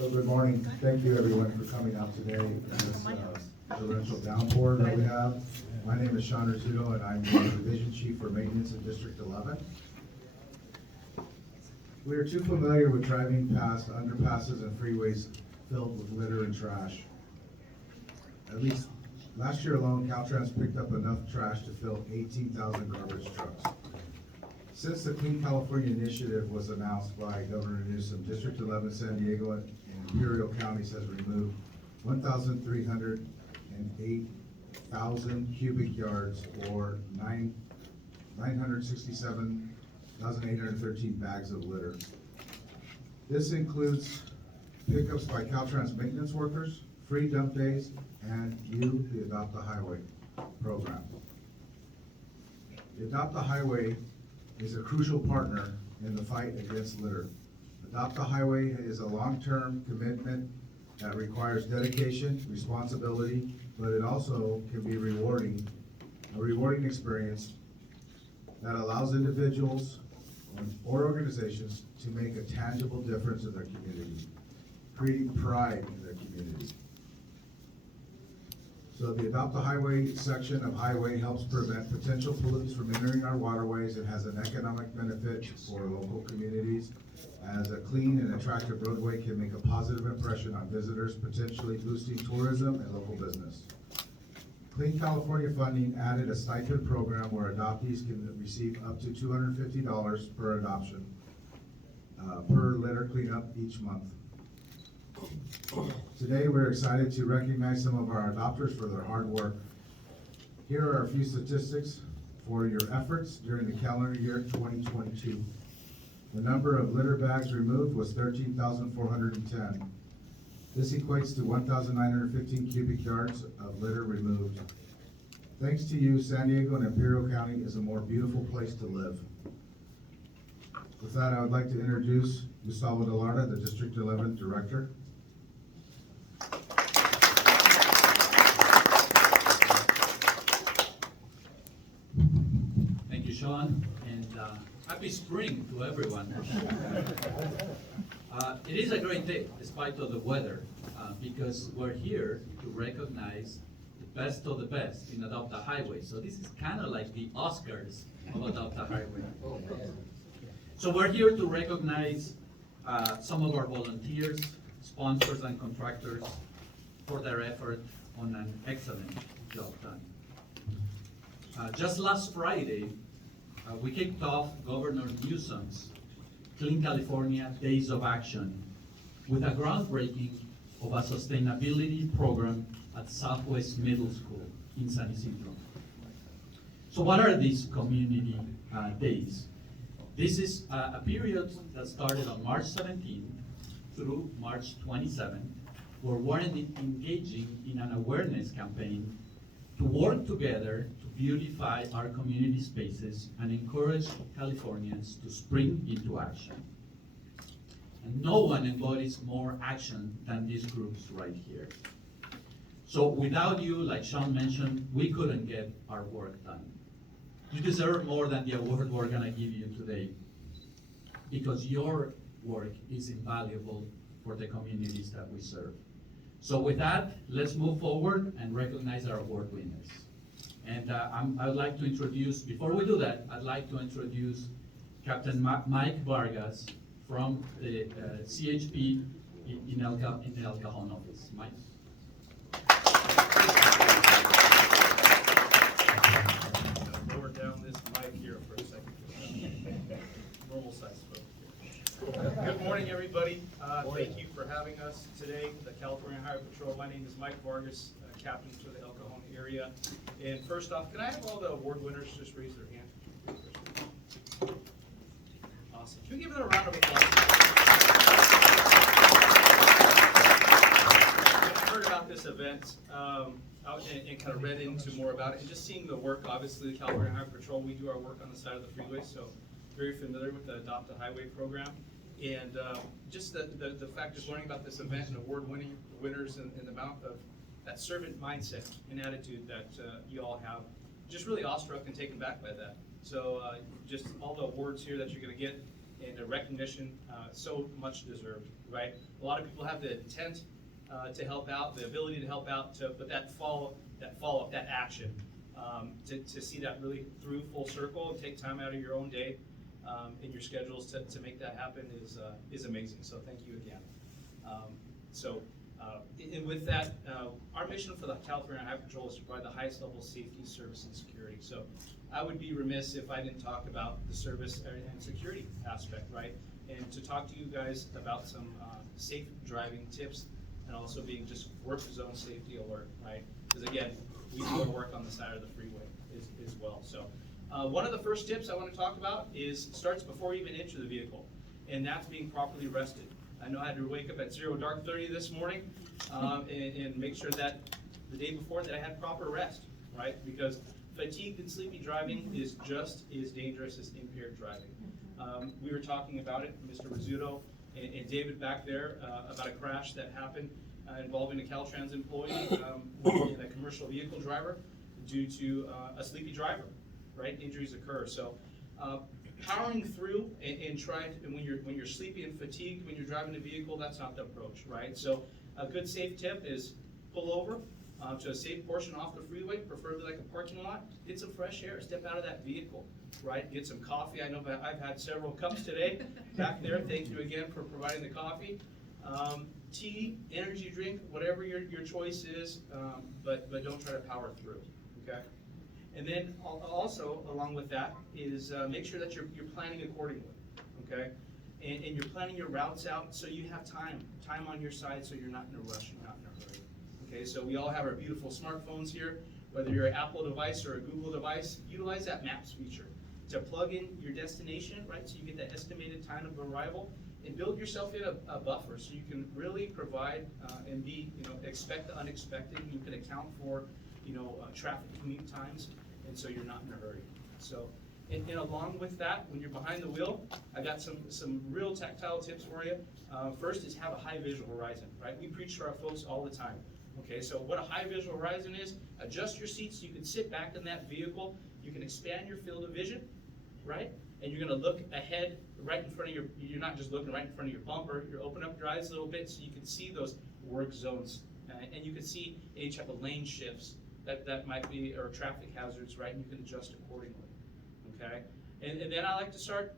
So good morning. Thank you everyone for coming out today in this torrential downpour that we have. My name is Sean Rizzuto and I'm the Division Chief for Maintenance in District 11. We are too familiar with driving past underpasses and freeways filled with litter and trash. At least last year alone, Caltrans picked up enough trash to fill 18,000 garbage trucks. Since the Clean California Initiative was announced by Governor Newsom, District 11, San Diego, and Imperial counties has removed 1,308,000 cubic yards or 967,813 bags of litter. This includes pickups by Caltrans maintenance workers, free dump days, and the Adopt a Highway program. The Adopt a Highway is a crucial partner in the fight against litter. Adopt a Highway is a long-term commitment that requires dedication, responsibility, but it also can be a rewarding experience that allows individuals or organizations to make a tangible difference in their community, creating pride in their community. So the Adopt a Highway section of highway helps prevent potential pollutants from entering our waterways and has an economic benefit for local communities, as a clean and attractive roadway can make a positive impression on visitors, potentially boosting tourism and local business. Clean California funding added a stipend program where adoptees can receive up to $250 per adoption per litter cleanup each month. Today, we're excited to recognize some of our adopters for their hard work. Here are a few statistics for your efforts during the calendar year 2022. The number of litter bags removed was 13,410. This equates to 1,915 cubic yards of litter removed. Thanks to you, San Diego and Imperial County is a more beautiful place to live. With that, I would like to introduce Gustavo Delarda, the District 11 Director. Thank you, Sean, and happy spring to everyone. It is a great day, despite of the weather, because we're here to recognize the best of the best in Adopt a Highway. So this is kind of like the Oscars of Adopt a Highway. So we're here to recognize some of our volunteers, sponsors, and contractors for their effort on an excellent job done. Just last Friday, we kicked off Governor Newsom's Clean California Days of Action with a groundbreaking of a sustainability program at Southwest Middle School in San Isidro. So what are these community days? This is a period that started on March 17 through March 27, where we're engaging in an awareness campaign to work together to beautify our community spaces and encourage Californians to spring into action. And no one embodies more action than these groups right here. So without you, like Sean mentioned, we couldn't get our work done. You deserve more than the award we're gonna give you today, because your work is invaluable for the communities that we serve. So with that, let's move forward and recognize our award winners. And I would like to introduce, before we do that, I'd like to introduce Captain Mike Vargas from the CHP in the El Cajon office. Mike. Lower down this mic here for a second. Normal size photo. Good morning, everybody. Thank you for having us today, the California Highway Patrol. My name is Mike Vargas, captain for the El Cajon area. And first off, can I have all the award winners just raise their hand? Awesome. Can we give them a round of applause? When I heard about this event, and kind of read into more about it, and just seeing the work, obviously, the California Highway Patrol, we do our work on the side of the freeway, so very familiar with the Adopt a Highway program. And just the fact, just learning about this event and award-winning winners and the amount of that servant mindset and attitude that you all have, just really awestruck and taken back by that. So just all the awards here that you're going to get, and a recognition so much deserved, right? A lot of people have the intent to help out, the ability to help out, but that follow-up, that action, to see that really through full circle and take time out of your own day in your schedules to make that happen is amazing. So thank you again. And with that, our mission for the California Highway Patrol is to provide the highest level of safety, service, and security. So I would be remiss if I didn't talk about the service and security aspect, right? And to talk to you guys about some safe driving tips, and also being just work zone safety alert, right? Because again, we do our work on the side of the freeway as well. So one of the first tips I want to talk about starts before you even enter the vehicle, and that's being properly rested. I know I had to wake up at dark 30 this morning and make sure that the day before that I had proper rest, right? Because fatigued and sleepy driving is just as dangerous as impaired driving. We were talking about it, Mr. Rizzuto and David back there, about a crash that happened involving a Caltrans employee and a commercial vehicle driver due to a sleepy driver, right? Injuries occur. So powering through and trying to, when you're sleepy and fatigued when you're driving a vehicle, that's not the approach, right? So a good safe tip is pull over to a safe portion off the freeway, preferably like a parking lot, get some fresh air, step out of that vehicle, right? Get some coffee. I know I've had several cups today back there. Thank you again for providing the coffee. Tea, energy drink, whatever your choice is, but don't try to power through, okay? And then also, along with that, is make sure that you're planning accordingly, okay? And you're planning your routes out so you have time on your side, so you're not in a rush, you're not in a hurry, okay? So we all have our beautiful smartphones here. Whether you're an Apple device or a Google device, utilize that Maps feature to plug in your destination, right? So you get that estimated time of arrival, and build yourself in a buffer so you can really provide and be, expect the unexpected. You can account for, traffic commute times, and so you're not in a hurry. So, and along with that, when you're behind the wheel, I got some real tactile tips for you. First is have a high visual horizon, right? We preach to our folks all the time. Okay, so what a high visual horizon is, adjust your seats so you can sit back in that vehicle. You can expand your field of vision, right? And you're gonna look ahead right in front of you're not just looking right in front of your bumper, you're opening up your eyes a little bit so you can see those work zones. And you can see any type of lane shifts that might be, or traffic hazards, right? And you can adjust accordingly, okay? And then I like to start,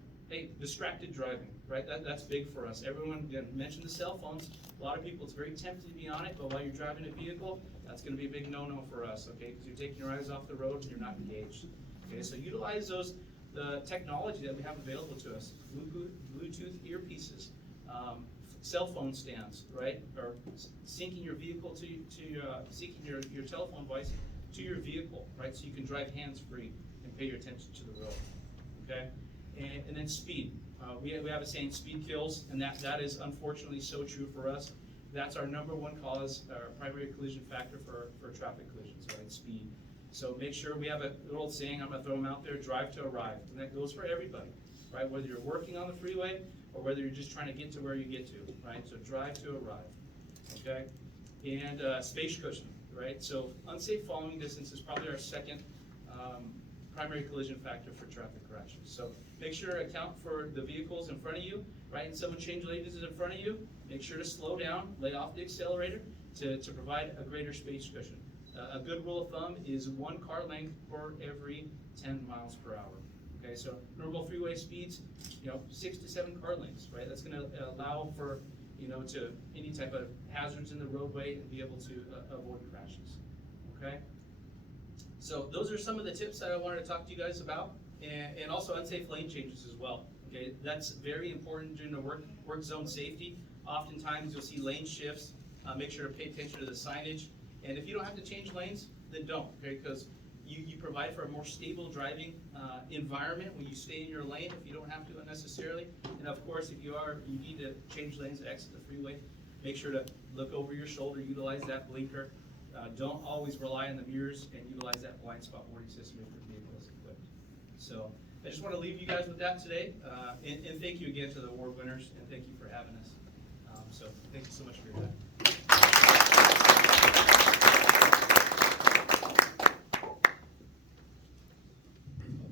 distracted driving, right? That's big for us. Everyone, again, mentioned the cell phones. A lot of people, it's very tempting to be on it, but while you're driving a vehicle, that's gonna be a big no-no for us, okay? Because you're taking your eyes off the road and you're not engaged. Okay, so utilize the technology that we have available to us, Bluetooth earpieces, cell phone stands, right? Or syncing your vehicle syncing your telephone device to your vehicle, right? So you can drive hands-free and pay your attention to the road, okay? And then speed. We have a saying, speed kills, and that is unfortunately so true for us. That's our number one cause, our primary collision factor for traffic collisions, right? Speed. So make sure we have a little saying, I'm gonna throw them out there, drive to arrive. And that goes for everybody, right? Whether you're working on the freeway or whether you're just trying to get to where you get to, right? So drive to arrive, okay? And space cushion, right? So unsafe following distance is probably our second primary collision factor for traffic crashes. So make sure to account for the vehicles in front of you, right? And someone change lanes in front of you, make sure to slow down, lay off the accelerator to provide a greater space cushion. A good rule of thumb is 1 car length for every 10 miles per hour. Okay, so normal freeway speeds, 6 to 7 car lengths, right? That's going to allow for, to any type of hazards in the roadway and be able to avoid crashes. Okay, so those are some of the tips that I wanted to talk to you guys about, and also unsafe lane changes as well. Okay, that's very important during the work zone safety. Oftentimes you'll see lane shifts. Make sure to pay attention to the signage. And if you don't have to change lanes, then don't, okay? Because you provide for a more stable driving environment when you stay in your lane if you don't have to unnecessarily. And of course, if you need to change lanes to exit the freeway, make sure to look over your shoulder, utilize that blinker. Don't always rely on the mirrors, and utilize that blind spot warning system if your vehicle is equipped. So I just want to leave you guys with that today. And thank you again to the award winners, and thank you for having us. So thank you so much for your time.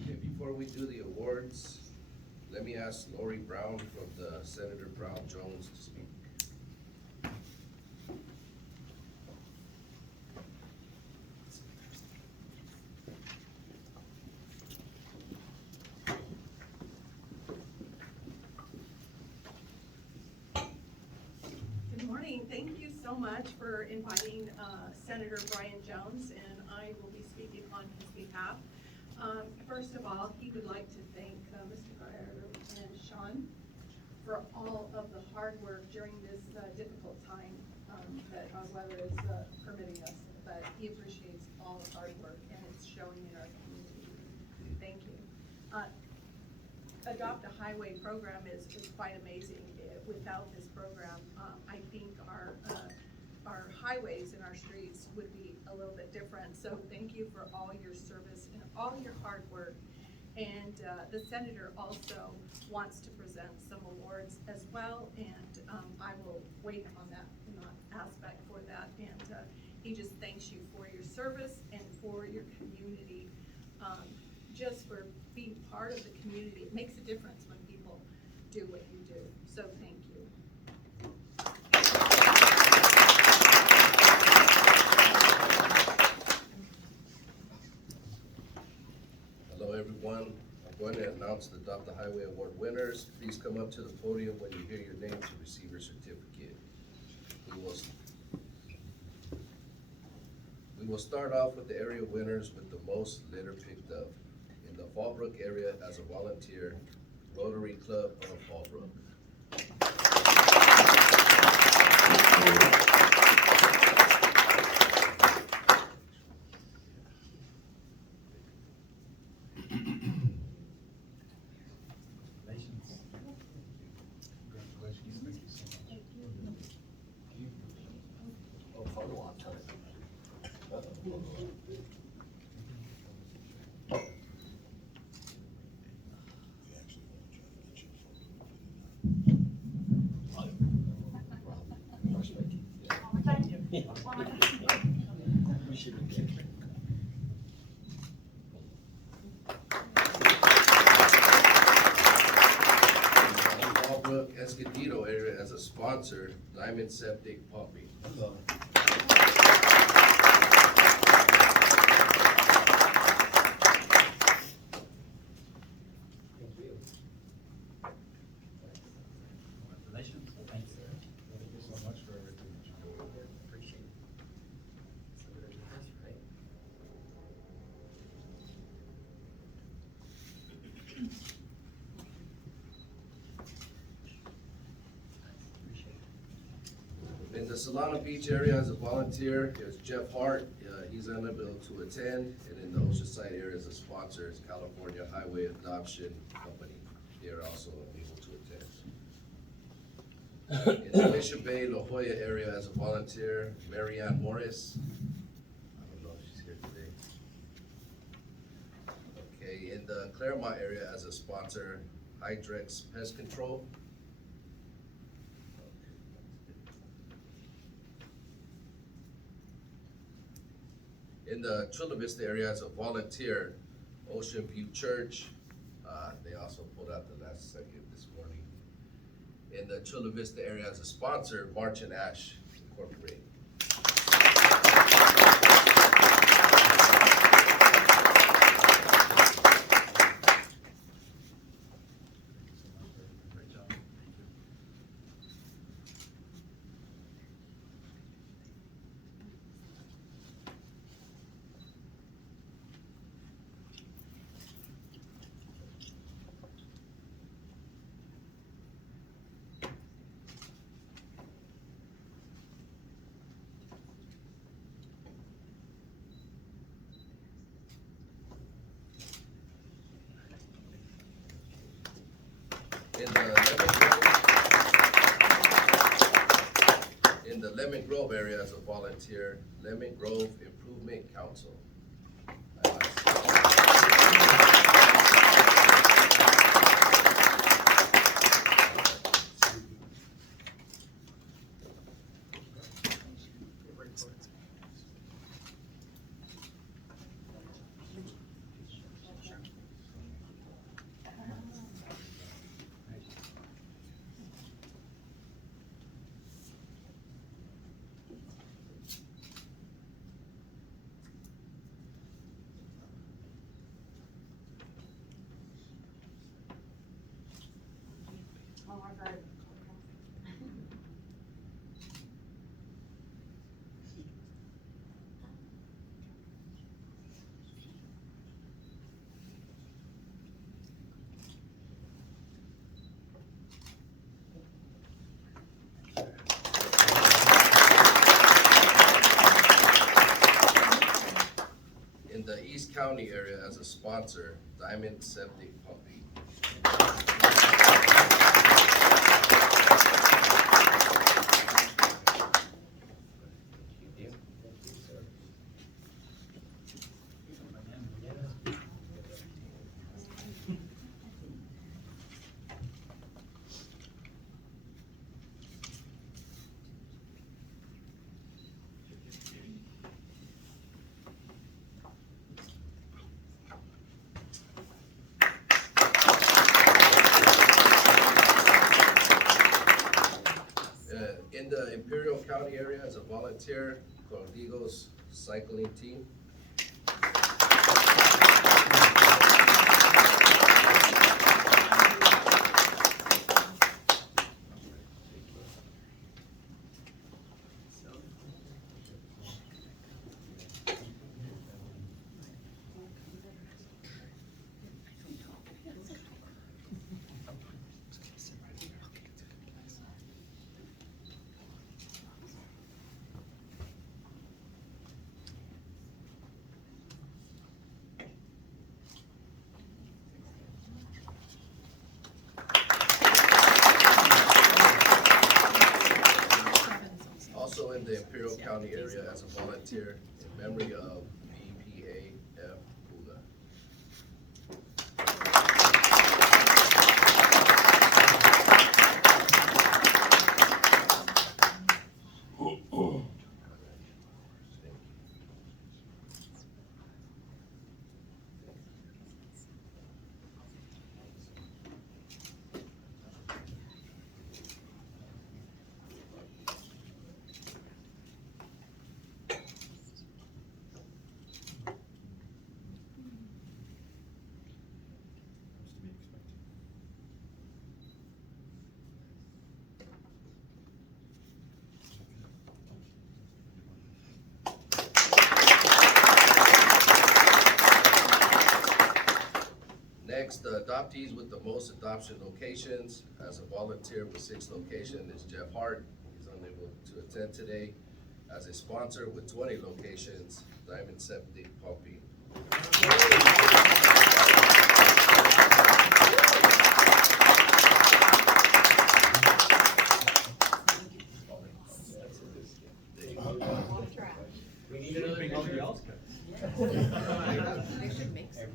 Okay, before we do the awards, let let me ask Lori Brown from the Senator Brown Jones to speak. Good morning. Thank you so much for inviting Senator Brian Jones, and I will be speaking on his behalf. First of all, he would like to thank Mr. Guerrero and Sean for all of the hard work during this difficult time that our weather is permitting us. But he appreciates all the hard work, and it's showing in our community. Thank you. Adopt a Highway program is quite amazing. Without this program, I think our highways and our streets would be a little bit different. So thank you for all your service and all your hard work. And the senator also wants to present some awards as well, and I will wait on that aspect for that. And he just thanks you for your service and for your community, just for being part of the community. It makes a difference when people do what you do. So thank you. Hello, everyone. I'm going to announce the Adopt a Highway Award winners. Please come up to the podium when you hear your name to receive your certificate. We will start off with the area winners with the most litter picked up. In the Fallbrook area, as a volunteer, Rotary Club of Fallbrook. Fallbrook Escondido area as a sponsor, Diamond Septic Pumping. Congratulations. Thanks. Thank you so much for everything that you do. Appreciate it. In the Solana Beach area as a volunteer, there's Jeff Hart, he's unable to attend, and in the Oceanside area as a sponsor is California Highway Adoption Company. They are also unable to attend. In the Mission Bay, La Jolla area as a volunteer, Marianne Morris. I don't know if she's here today. Okay, in the Claremont area as a sponsor, Hydrex Pest Control. In the Chula Vista area as a volunteer, Ocean View Church, they also pulled out the last second this morning. In the Chula Vista area as a sponsor, March and Ash Incorporated. Great job. Thank you. In the Lemon Grove area as a volunteer, Lemon Grove Improvement Council. County area as a sponsor, Diamond Septic Pumping. In the Imperial County area as a volunteer, Cordigos Cycling Team. Also in the Imperial County area as a volunteer in memory of VPAF Pula. Next, the adoptees with the most adoption locations. As a volunteer with 6 locations is Jeff Hart. He's unable to attend today. As a sponsor with 20 locations, Diamond Septic Pumping. We need another picture. They should mix it.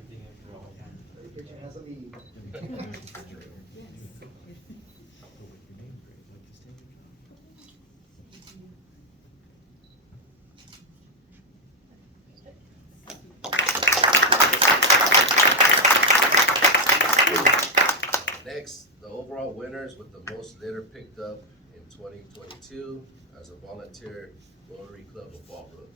Next, the overall winners with the most litter picked up in 2022 as a volunteer, Rotary Club of Fallbrook.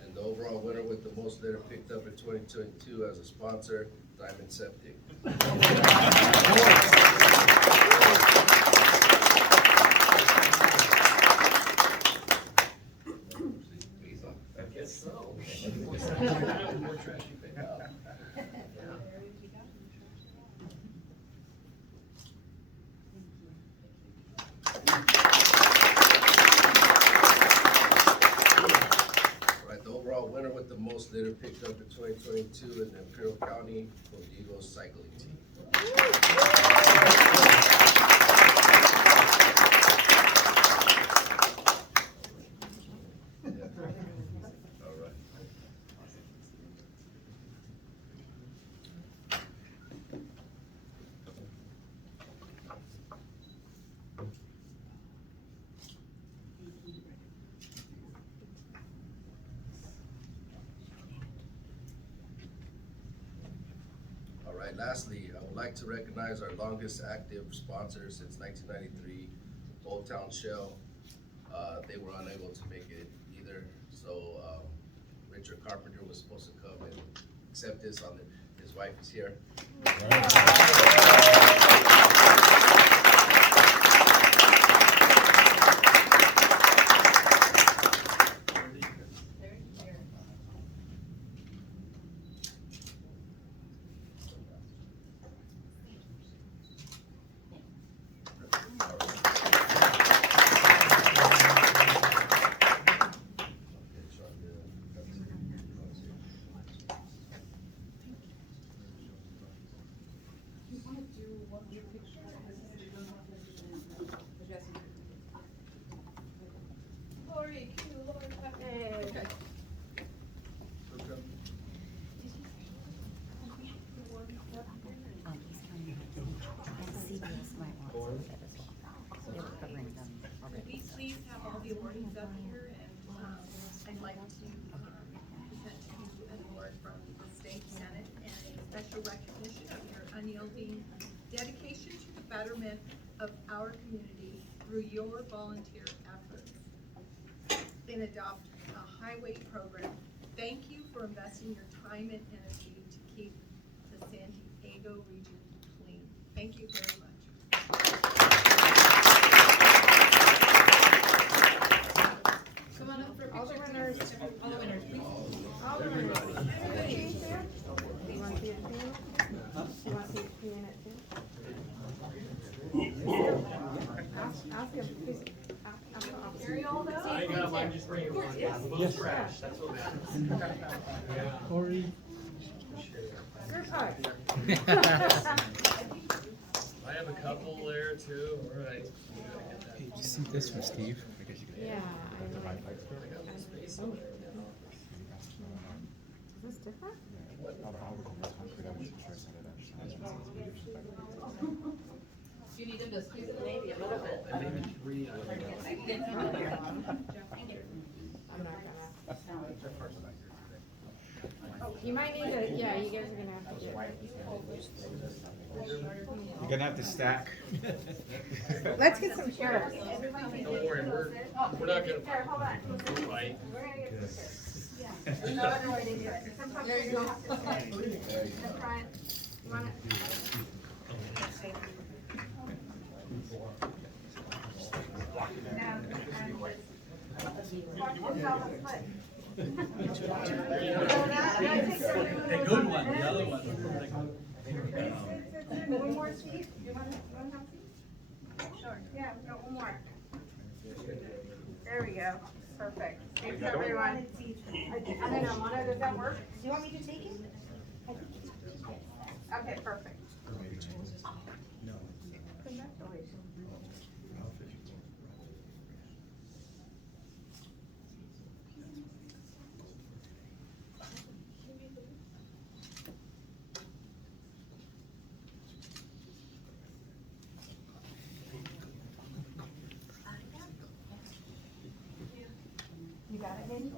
And the overall winner with the most litter picked up in 2022 as a sponsor, Diamond Septic. I guess so. Right, the overall winner with the most litter picked up in 2022 in the Imperial County, Cordigos Cycling Team. All right. All right, lastly, I would like to recognize our longest active sponsor since 1993, Old Town Shell. They were unable to make it either, so, Richard Carpenter was supposed to come and accept this on his wife is here. Glory to the Lord. Okay. Could we please have all the awardees up here, and I'd like to present to you an award from the state senate and a special recognition of your unyielding dedication to the betterment of our community through your volunteer efforts in Adopt a Highway program. Thank you for investing your time and energy to keep the San Diego region clean. Thank you very much. Come on up for a picture. All the winners, please. All the winners. Everybody. Do you want to see it too? Do you want to see it in it too? Ask him, please. Ask the officer. Carry all those? I ain't got mine, just bring it on. Yes. Yes. Trash, that's what matters. Corey. Group hug. I have a couple there too, all right. Hey, did you see this from Steve? Yeah. Is this different? You need them to squeeze it maybe a little bit. Maybe 3. I'm not gonna. You might need to, yeah, you guys are gonna have to get. You're gonna have to stack. Let's get some chairs. Don't worry, we're not gonna fight. We're gonna get some chairs. Yeah. No other way to do it. Sometimes there you go. That's right. You want it? The good one, the other one. One more seat? You want to have a seat? Sure. Yeah, we got one more. There we go. Perfect. Thanks, everyone. I don't know, Mono, does that work? Do you want me to take it? Okay, perfect. Congratulations. You got it, baby?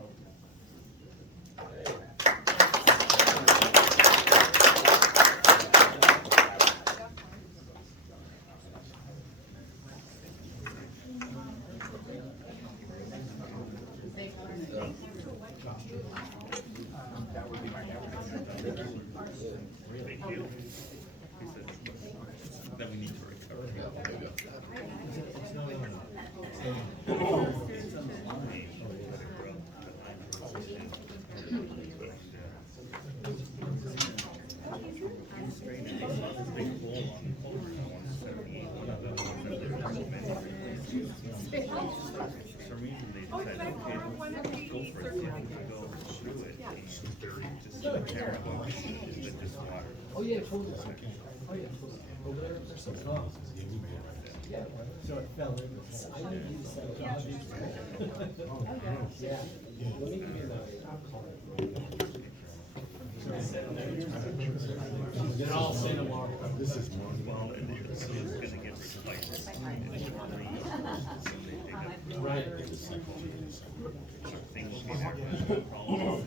That we need to recover. For some reason they decided, okay, let's go for it, see if we can go through it. And just tear it up, but just water. Oh, yeah, totally. Oh, yeah, totally. Over there, there's some problems. Yeah, so it fell in. I think he said, yeah. Let me give you the. They're all Santa Maria. This is well, and it's gonna get replaced. And it's free. So they dig up Right. things will be there, but the problem is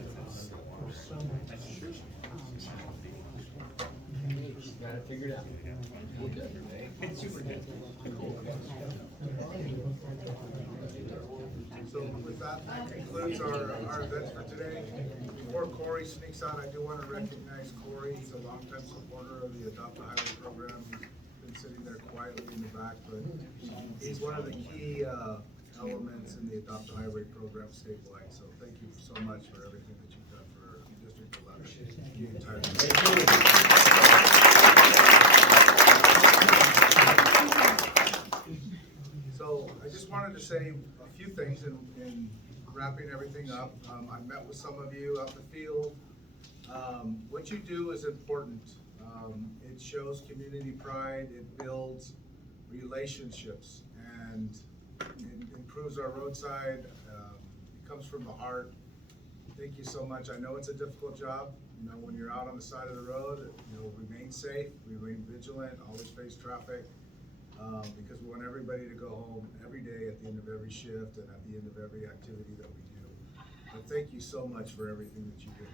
it's underwater. That's true. Got it. figured out. So with that concludes our events for today. Before Corey sneaks out, I do want to recognize Corey. He's a longtime supporter of the Adopt a Highway program. He's been sitting there quietly in the back, but he's one of the key elements in the Adopt a Highway program statewide. So thank you so much for everything that you've done for District 11. The entire. So I just wanted to say a few things in wrapping everything up. I met with some of you out in the field. What you do is important. It shows community pride, it builds relationships, and it improves our roadside. It comes from the heart. Thank you so much. I know it's a difficult job. You know, when you're out on the side of the road, you know, remain safe, remain vigilant, always face traffic. Because we want everybody to go home every day at the end of every shift and at the end of every activity that we do. But thank you so much for everything that you do.